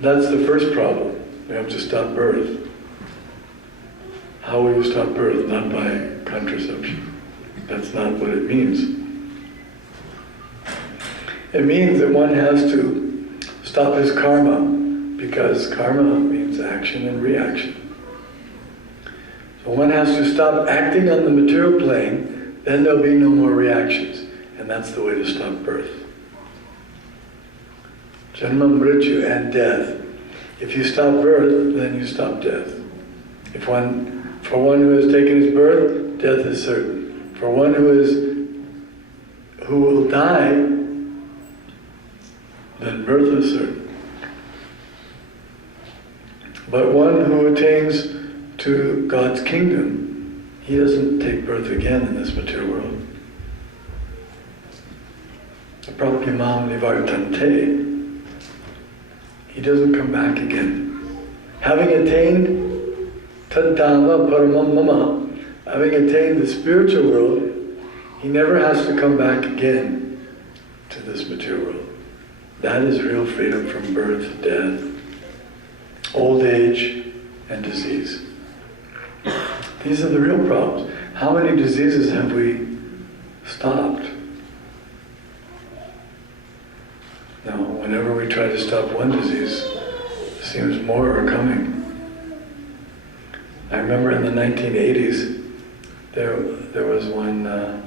That's the first problem. We have to stop birth. How will you stop birth? Not by contraception. That's not what it means. It means that one has to stop his karma, because karma means action and reaction. So one has to stop acting on the material plane, then there'll be no more reactions. And that's the way to stop birth. Janma, mrityu, and death. If you stop birth, then you stop death. For one who has taken his birth, death is certain. For one who will die, then birth is certain. But one who attains to God's kingdom, he doesn't take birth again in this material world. Aprapyamam nivartante. He doesn't come back again. Having attained Taddhamma paramam mama, having attained the spiritual world, he never has to come back again to this material world. That is real freedom from birth, death, old age, and disease. These are the real problems. How many diseases have we stopped? Now, whenever we try to stop one disease, it seems more are coming. I remember in the 1980s, there was one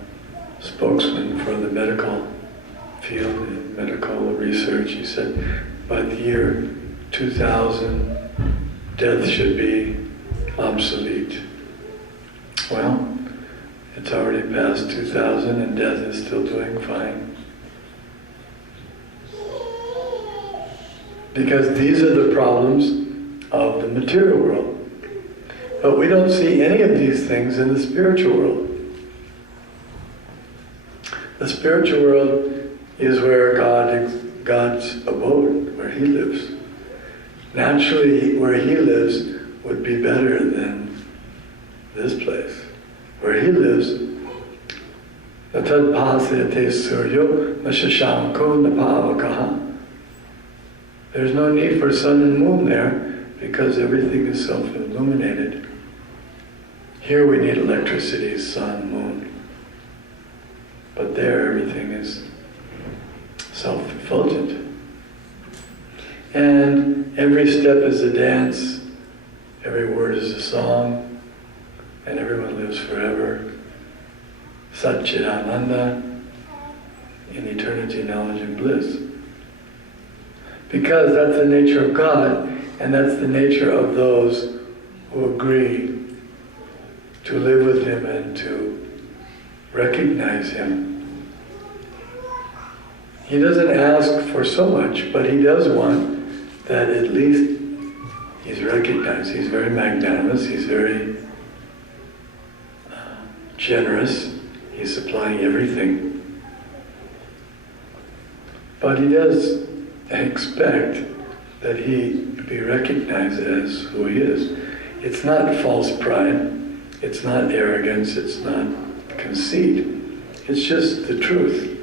spokesman for the medical field, medical research. He said, by the year 2000, death should be obsolete. Well, it's already past 2000 and death is still doing fine. Because these are the problems of the material world. But we don't see any of these things in the spiritual world. The spiritual world is where God's abode, where He lives. Naturally, where He lives would be better than this place. Where He lives, natad bhasyate suryo nashashanko napavakaha. There's no need for sun and moon there because everything is self-illuminated. Here we need electricity, sun, moon. But there everything is self-effulgent. And every step is a dance, every word is a song, and everyone lives forever. Satchidananda, in eternity, knowledge, and bliss. Because that's the nature of God, and that's the nature of those who agree to live with Him and to recognize Him. He doesn't ask for so much, but He does want that at least He's recognized. He's very magnanimous, He's very generous, He's supplying everything. But He does expect that He be recognized as who He is. It's not false pride, it's not arrogance, it's not conceit, it's just the truth.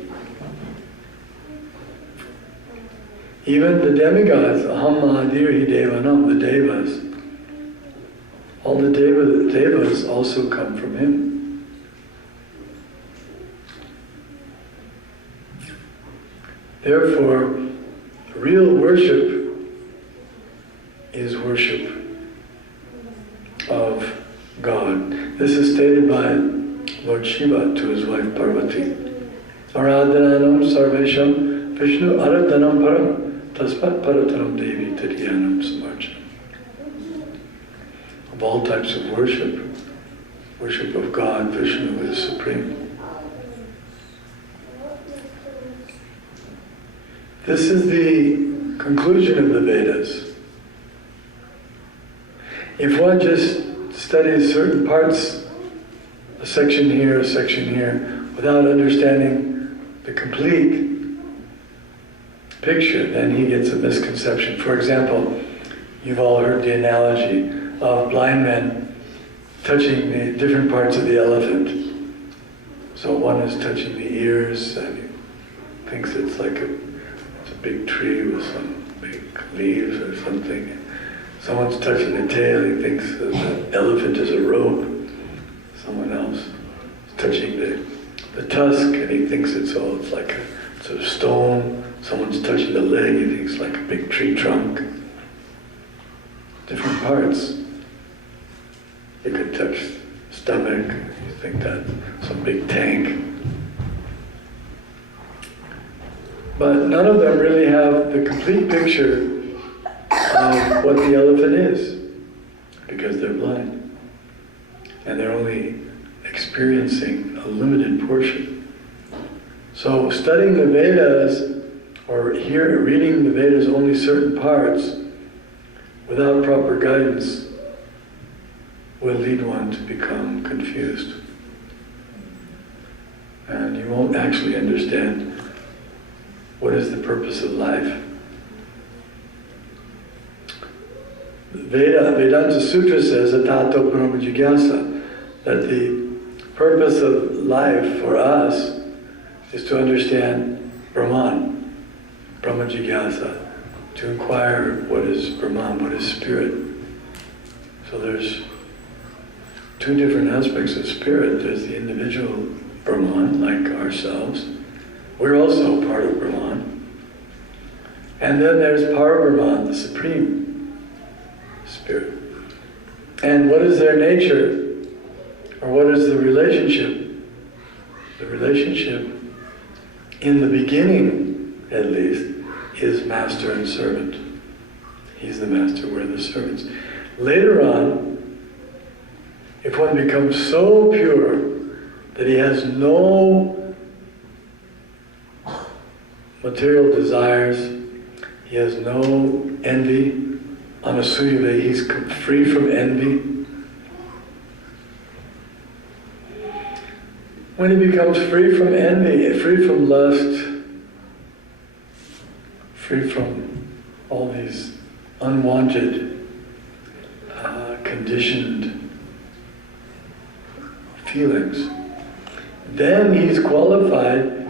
Even the demigods, Aham Mahadirhi Devanam, the Devas, all the Devas also come from Him. Therefore, real worship is worship of God. This is stated by Lord Shiva to his wife Parvati. Aradhananam sarvesham Vishnu aradhanam param taspat paratanam devi tadyanam samarchanam. Of all types of worship, worship of God, Vishnu is supreme. This is the conclusion of the Vedas. If one just studies certain parts, a section here, without understanding the complete picture, then he gets a misconception. For example, you've all heard the analogy of blind men touching the different parts of the elephant. So one is touching the ears, and he thinks it's like a big tree with some big leaves or something. Someone's touching the tail, he thinks that the elephant is a rope. Someone else is touching the tusk, and he thinks it's like a sort of stone. Someone's touching the leg, he thinks like a big tree trunk. Different parts. You could touch stomach, you think that some big tank. But none of them really have the complete picture of what the elephant is, because they're blind. And they're only experiencing a limited portion. So studying the Vedas, or reading the Vedas only certain parts, without proper guidance, will lead one to become confused. And you won't actually understand what is the purpose of life. Vedanta Sutra says, Atato Brahma Jigyasa, that the purpose of life for us is to understand Brahman, Brahma Jigyasa, to inquire what is Brahman, what is spirit. So there's two different aspects of spirit. There's the individual Brahman, like ourselves. We're also part of Brahman. And then there's Parabrahman, the supreme spirit. And what is their nature? Or what is the relationship? The relationship, in the beginning at least, is master and servant. He's the master, we're the servants. Later on, if one becomes so pure that he has no material desires, he has no envy, anasuyave, he's free from envy. When he becomes free from envy, free from lust, free from all these unwanted, conditioned feelings, then he's qualified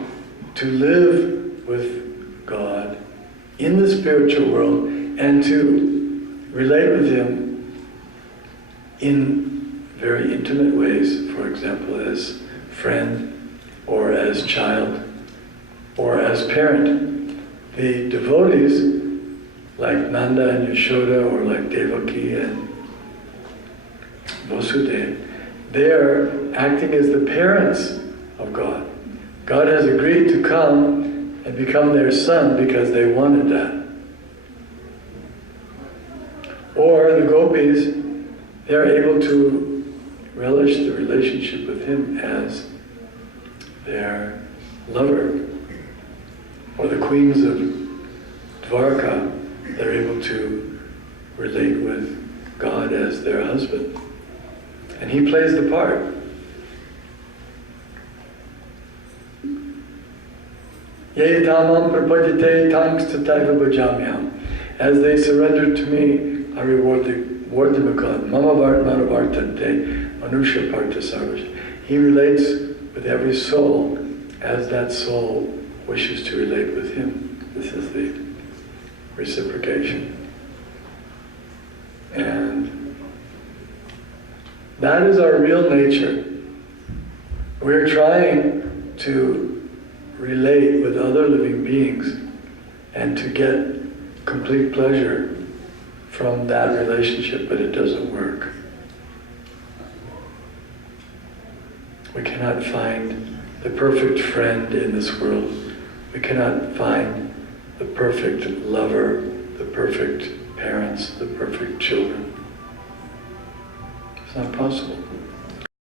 to live with God in the spiritual world and to relate with Him in very intimate ways, for example, as friend, or as child, or as parent. The devotees, like Nanda and Yashoda, or like Devaki and Vasudeva, they're acting as the parents of God. God has agreed to come and become their son because they wanted that. Or the gopis, they're able to relish the relationship with Him as their lover. Or the queens of Dwarka, they're able to relate with God as their husband. And He plays the part. Ye tamam prapajate tangstataiva bhajamyam. As they surrender to me, I reward them with God. Mama vartmana vartante, manusha partha sarvash. He relates with every soul as that soul wishes to relate with Him. This is the reciprocation. And that is our real nature. We're trying to relate with other living beings and to get complete pleasure from that relationship, but it doesn't work. We cannot find the perfect friend in this world. We cannot find the perfect lover, the perfect parents, the perfect children. It's not possible.